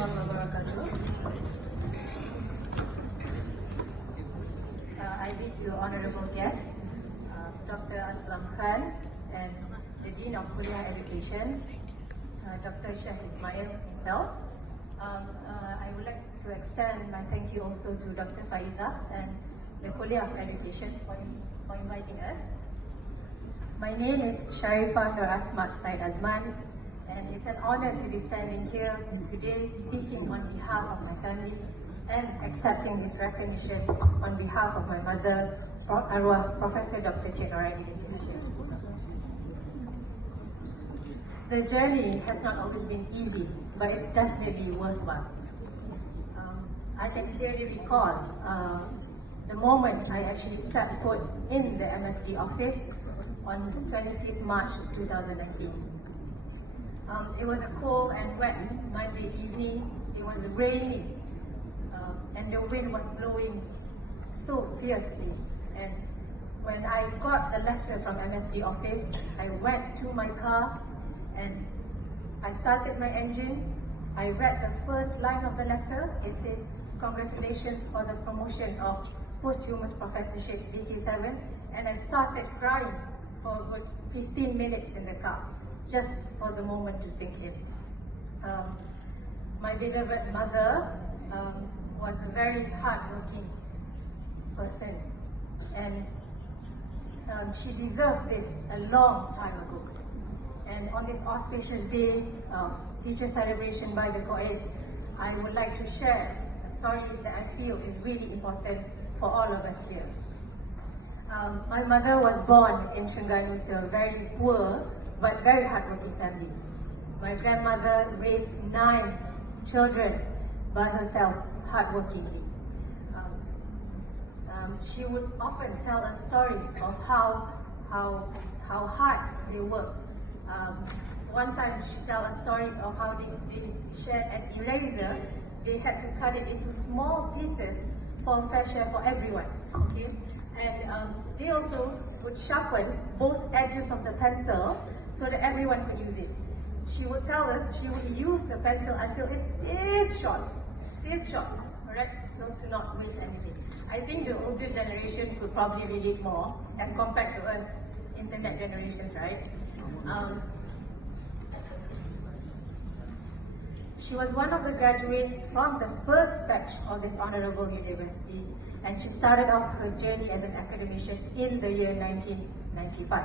warahmatullahi wabarakatuh. I bid to honorable guests, Dr. Aslam Khan and the Dean of Kuliah Education, Dr. Sheikh Ismail himself. I would like to extend my thank you also to Dr. Faiza and the Kuliah of Education for inviting us. My name is Sharifah Nur Asmat Said Azman, and it's an honor to be standing here today speaking on behalf of my family and accepting this recognition on behalf of my mother, Professor Dr. Noraini. The journey has not always been easy, but it's definitely worthwhile. I can clearly recall the moment I actually stepped foot in the MSD office on 25th March 2008. It was a cold and wet Monday evening. It was raining and the wind was blowing so fiercely. And when I got the letter from MSD office, I went to my car and I started my engine. I read the first line of the letter. It says, "Congratulations for the promotion of Posthumous Professorship VK7," and I started crying for a good 15 minutes in the car, just for the moment to sink in. My beloved mother was a very hardworking person, and she deserved this a long time ago. And on this auspicious day of teacher celebration by the KOED, I would like to share a story that I feel is really important for all of us here. My mother was born in Terengganu to a very poor but very hardworking family. My grandmother raised 9 children by herself, hardworkingly. She would often tell us stories of how hard they worked. One time she tell us stories of how they shared an eraser. They had to cut it into small pieces for fair share for everyone. Okay, and they also would sharpen both edges of the pencil so that everyone could use it. She would tell us she would use the pencil until it's this short, alright, so to not waste anything. I think the older generation could probably relate more as compared to us internet generations, right? She was one of the graduates from the first batch of this honorable university, and she started off her journey as an academician in the year 1995.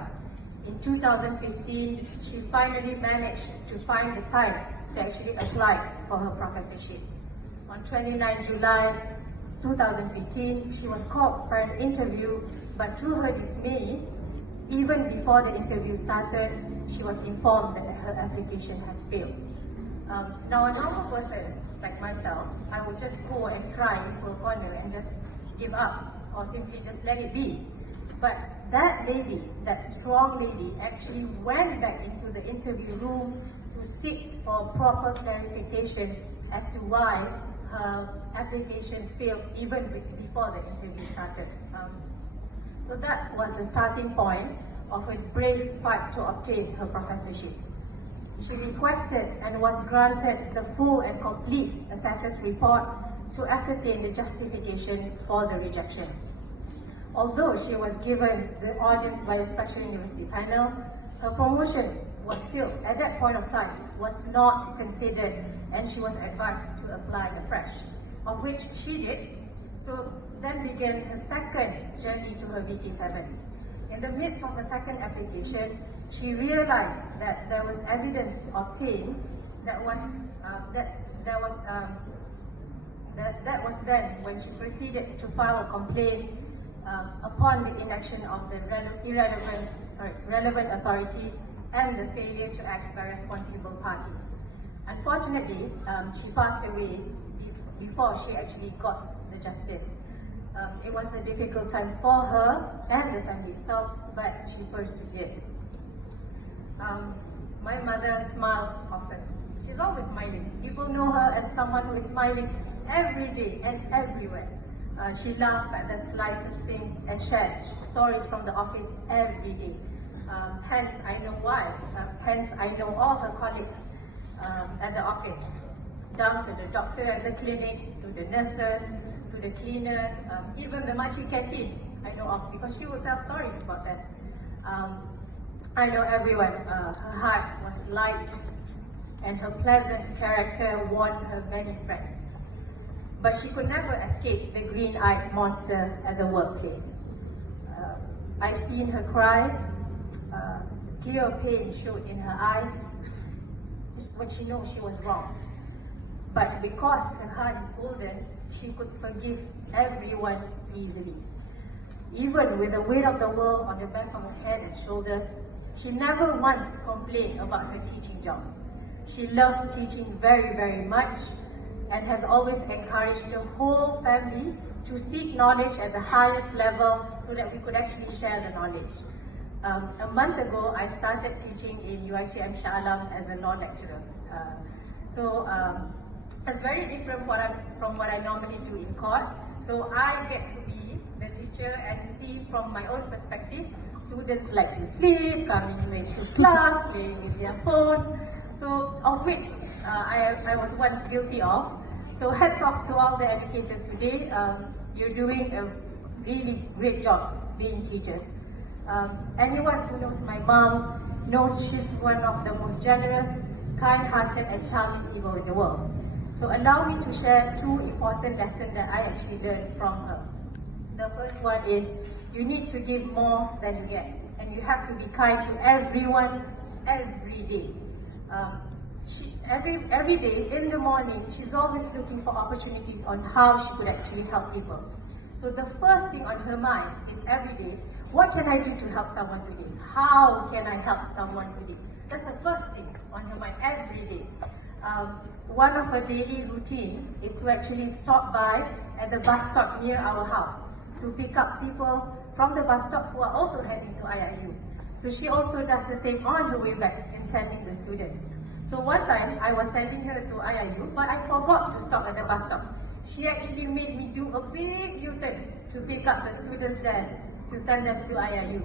In 2015, she finally managed to find the time to actually apply for her professorship. On 29 July 2015, she was called for an interview, but to her dismay, even before the interview started, she was informed that her application has failed. Now, a normal person like myself, I would just go and cry into a corner and just give up or simply just let it be. But that lady, that strong lady, actually went back into the interview room to seek for proper clarification as to why her application failed even before the interview started. So that was the starting point of her brave fight to obtain her professorship. She requested and was granted the full and complete assessors report to ascertain the justification for the rejection. Although she was given the audience by a special university panel, her promotion was still, at that point of time, was not considered, and she was advised to apply afresh, of which she did. So then began her second journey to her VK7. In the midst of her second application, she realized that there was evidence obtained that was then when she proceeded to file a complaint upon the inaction of the relevant authorities and the failure to act by responsible parties. Unfortunately, she passed away before she actually got the justice. It was a difficult time for her and the family itself, but she persevered. My mother smiled often. She's always smiling. People know her as someone who is smiling every day and everywhere. She laughed at the slightest thing and shared stories from the office every day. Hence, I know why. Hence, I know all her colleagues at the office. down to the doctor at the clinic, to the nurses, to the cleaners, even the makcik canteen I know of, because she would tell stories about that. I know everyone. Her heart was light, and her pleasant character won her many friends. But she could never escape the green-eyed monster at the workplace. I've seen her cry. Clear pain showed in her eyes, but she knows she was wrong. But because her heart is golden, she could forgive everyone easily. Even with the weight of the world on the back of her head and shoulders, she never once complained about her teaching job. She loved teaching very, very much and has always encouraged the whole family to seek knowledge at the highest level so that we could actually share the knowledge. A month ago, I started teaching in IIUM Shah Alam as a law lecturer. It's very different from what I normally do in court. So I get to be the teacher and see from my own perspective, students like to sleep, coming late to class, playing with their phones, so of which I was once guilty of. So hats off to all the educators today. You're doing a really great job being teachers. Anyone who knows my mom knows she's one of the most generous, kind-hearted and charming people in the world. So allow me to share two important lessons that I actually learned from her. The first one is you need to give more than you get, and you have to be kind to everyone every day. Every day in the morning, she's always looking for opportunities on how she could actually help people. So the first thing on her mind is every day, what can I do to help someone today? How can I help someone today? That's the first thing on her mind every day. One of her daily routine is to actually stop by at the bus stop near our house to pick up people from the bus stop who are also heading to IIUM. So she also does the same on her way back in sending the students. So one time I was sending her to IIUM, but I forgot to stop at the bus stop. She actually made me do a big U-turn to pick up the students there to send them to IIUM.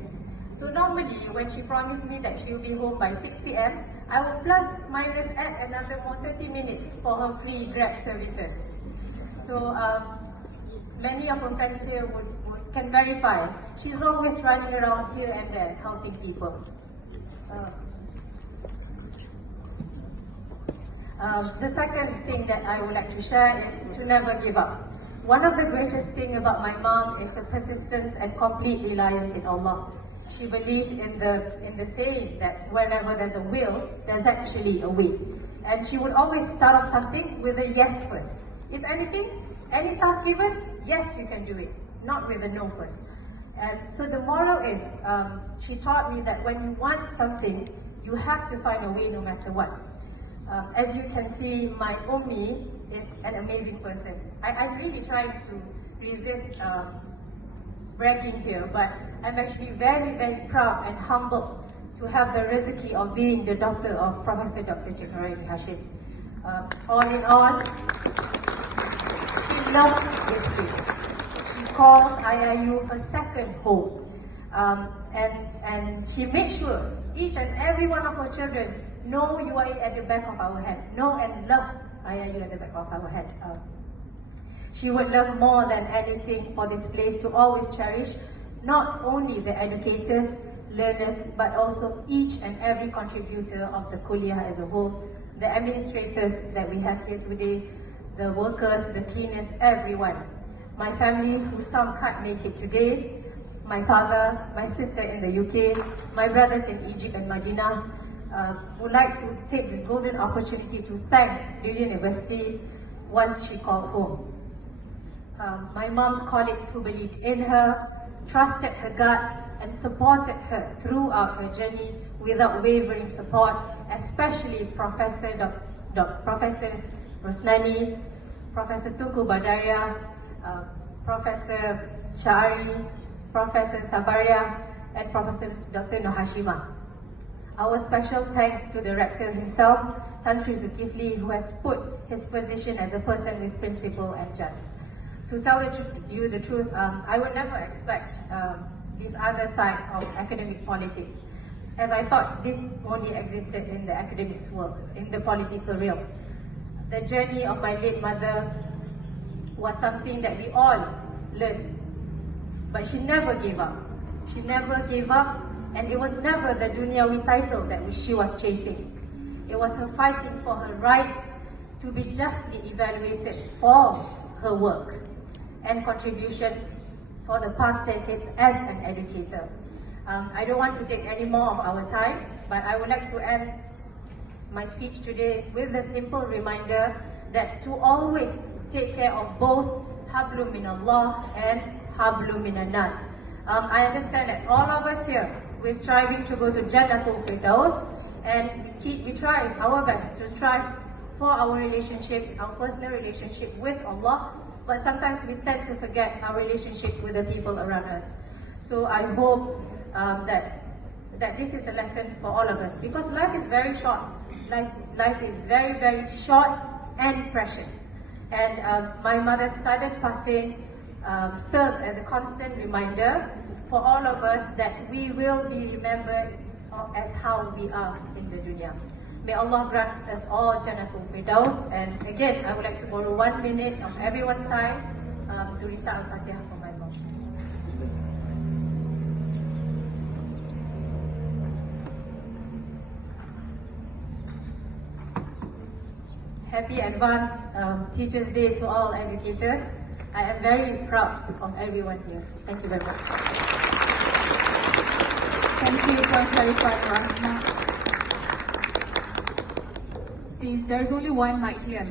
So normally when she promised me that she'll be home by 6 p.m, I would plus minus add another more 30 minutes for her free Grab services. So many of her friends here can verify. She's always running around here and there helping people. The second thing that I would like to share is to never give up. One of the greatest things about my mom is her persistence and complete reliance in Allah. She believed in the saying that whenever there's a will, there's actually a way. And she would always start off something with a yes first. If anything, any task given, yes, you can do it, not with a no first. And so the moral is, she taught me that when you want something, you have to find a way no matter what. As you can see, my Ummi is an amazing person. I'm really trying to resist bragging here, but I'm actually very, very proud and humbled to have the rizki of being the daughter of Professor Dr. Noraini Hashim. All in all, she loves this place. She calls IIU her second home. And she makes sure each and every one of her children know UAE at the back of our head, know and love IIU at the back of our head. She would love more than anything for this place to always cherish not only the educators, learners, but also each and every contributor of the kuliah as a whole, the administrators that we have here today, the workers, the cleaners, everyone. My family, who some can't make it today, my father, my sister in the UK, my brothers in Egypt and Medina, would like to take this golden opportunity to thank the university once she called home. My mom's colleagues who believed in her, trusted her guts and supported her throughout her journey without wavering support, especially Professor Rosnani, Professor Tunku Badaria, Professor Shari, Professor Sabaria, and Professor Dr. Hashima. Our special thanks to the rector himself, Tan Sri Zulkifli, who has put his position as a person with principle and just. To tell you the truth, I would never expect this other side of academic politics, as I thought this only existed in the academics world, in the political realm. the journey of my late mother was something that we all learned. But she never gave up. She never gave up, and it was never the dunyawi title that she was chasing. It was her fighting for her rights to be justly evaluated for her work and contribution for the past decades as an educator. I don't want to take any more of our time, but I would like to end my speech today with a simple reminder that to always take care of both hablum min Allah and hablum min nas. I understand that all of us here, we're striving to go to Jannatul Firdaus, and we try our best to strive for our relationship, our personal relationship with Allah, but sometimes we tend to forget our relationship with the people around us. So I hope that this is a lesson for all of us, because life is very short. Life is very, very short and precious. And my mother's sudden passing serves as a constant reminder for all of us that we will be remembered as how we are in the dunya. May Allah grant us all Jannatul Firdaus. And again, I would like to borrow 1 minute of everyone's time to recite Al-Fatiha for my mom. Happy advanced Teachers' Day to all educators. I am very proud of everyone here. Thank you very much. Thank you, Prof. Sharifat Rasma. Since there's only one mic here,